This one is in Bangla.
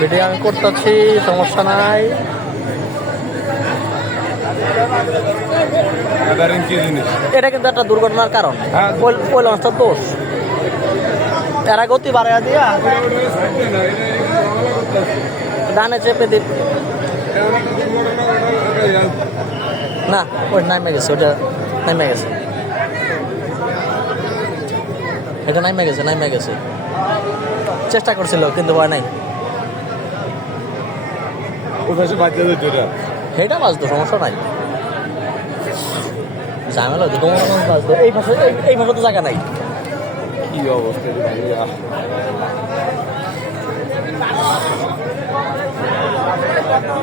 ভিডিও আমি করতেছি, সমস্যা নাই। এটা কিন্তু একটা দুর্ঘটনার কারণ, ওই লঞ্চটার দোষ। এরা গতি বাড়াইয়া দিয়া ডানে চেপে দিন না, ওই নামে গেছে, ওটা নামে গেছে, এটা নামে গেছে। চেষ্টা করছিল কিন্তু ভয় নাই, এটা বাজতো, সমস্যা নাই। ঝামেলা হতো, তোমার বাজতো। এই পাশে তো জায়গা নাই। কি অবস্থা